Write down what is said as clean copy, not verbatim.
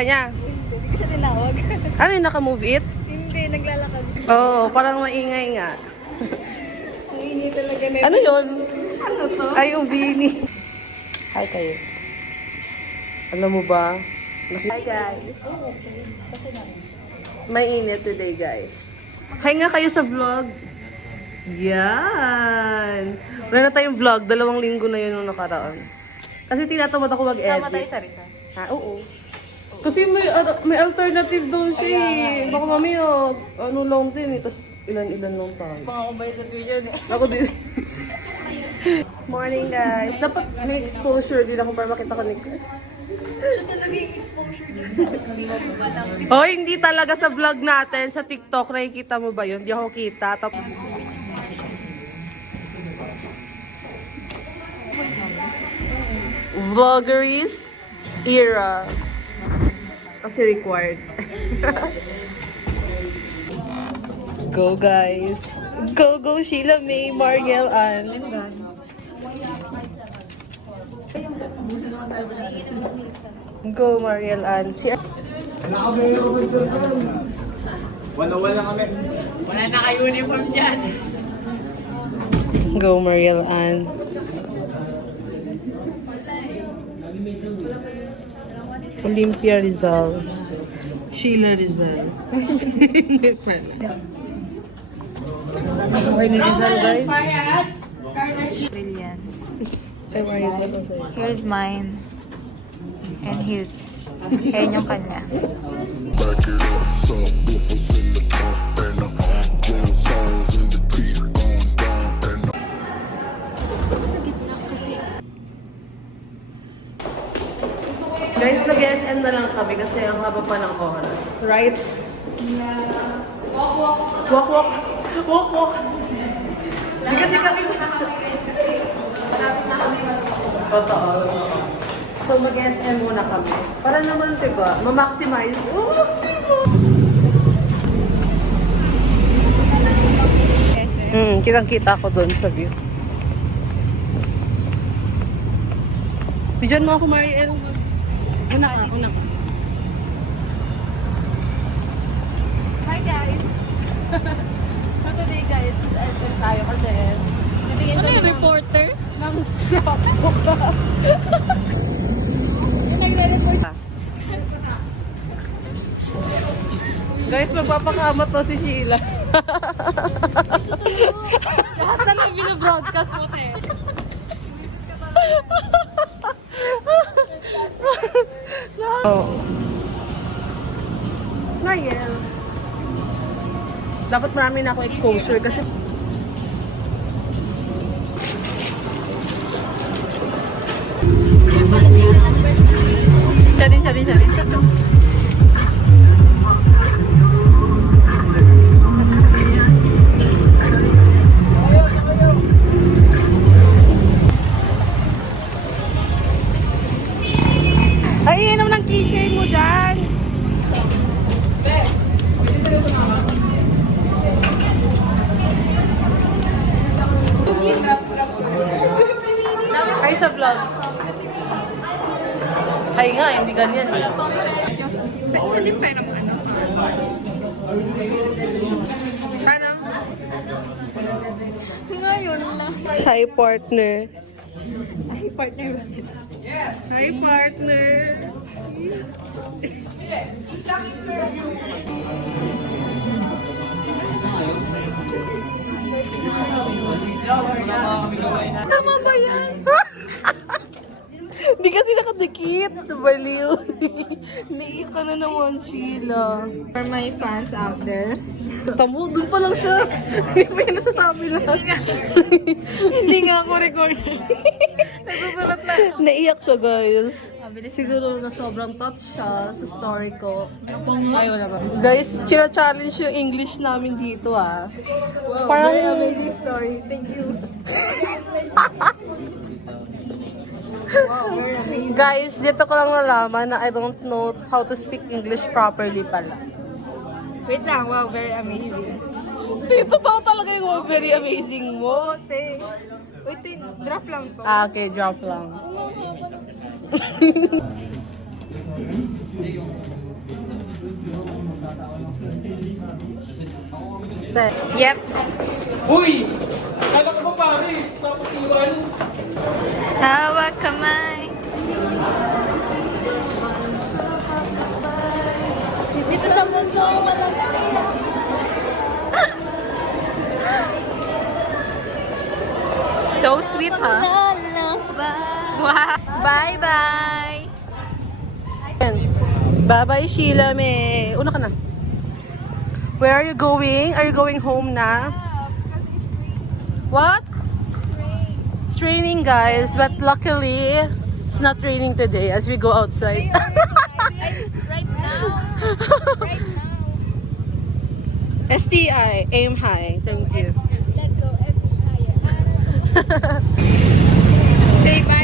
kanya? Hindi ko siya tinawag. Ano yung naka-move it? Hindi, naglalakad. Oo, parang maingay nga. Ang init talaga na. Ano yun? Ano to? Ay, yung bini. Hi kayo. Alam mo ba? Hi guys. May init today guys. Hi nga kayo sa vlog. Yan. Wala na tayong vlog. 2 linggo na yun nung nakaraan. Kasi tinatamad ako mag-edit. Sama tayo sa Rizal. Ha? Oo. Kasi may alternative doon siya eh. Baka mamaya, ano lang din eh. Tapos ilan-ilan lang tayo. Baka kumbay sa video eh. Ako din. Morning guys. Dapat may exposure din ako para makita ko ni Chris. Siya talaga yung exposure dun sa video ba lang. Oh, hindi talaga sa vlog natin. Sa TikTok, nakikita mo ba yun? Hindi ako kita. Vloggeries era. Kasi required. Go guys. Go, go Sheila May, Mariel, Ann. Go Mariel, Ann. Wala kami. Wala naka-uniform dyan. Go Mariel, Ann. Olympia Rizal. Sheila Rizal. Hindi pala. Okay ni Rizal, guys. Brilliant. Ay, Mariel. Here's mine. And his. Yan yung kanya. Back it up, subwoofers in the top and ground sounds in the teeth going down and Guys, nag-SM na lang kami kasi ang haba pa ng oras. Right? Walk, walk. Walk, walk. Hindi kasi kami... Totoo. So, mag-SM muna kami. Para naman, diba, ma-maximize. Oh, kitang-kita ko doon sa view. Bidyan mo ako, Mariel. Una ka. Hi guys! So today guys, is tayo kasi Ano yung reporter? ng scrapbook. Nagre-report. Guys, magpapakamat to si Sheila. Lahat na lang binabroadcast mo, te. Oh. Mariel. Dapat marami na ako exposure kasi Siya din. ay, inom ng keychain mo dyan. Ay, sa vlog. Ay nga, hindi ganyan. Pwede pa naman ano. Ano? Ngayon lang. Hi, partner. Ay, partner. Hi, partner. Tama ba yan? Hindi kasi nakadikit. Baliw. Naiyak ka na naman, Sheila. For my fans out there. Tamo, dun pa lang siya. Hindi pa yung nasasabi lang. Hindi nga ako recorder. Nagsusulat na. Naiyak siya, guys. Mabilis Siguro na sobrang touch siya sa story ko. Ay, wala ba? Guys, challenge yung English namin dito, ah. Wow, Parang- very amazing story. Thank you. Wow, very amazing. Guys, dito ko lang nalaman na I don't know how to speak English properly pala. Wait lang, wow, very amazing. Totoo talaga yung very amazing mo. Ote. Wait, draft lang to. Ah, okay, drop lang. Yep. Uy! Kala ko ba Paris? Tapos iwan? Hawak kamay. Dito sa mundo, walang kaya. So sweet, huh? Wow. Bye-bye. Bye-bye, Sheila, me. Una ka na. Where are you going? Are you going home na? What? It's raining, guys. But luckily, it's not raining today as we go outside. Right now. Right now. STI, aim high. Thank you. Let's go. Higher. Say bye.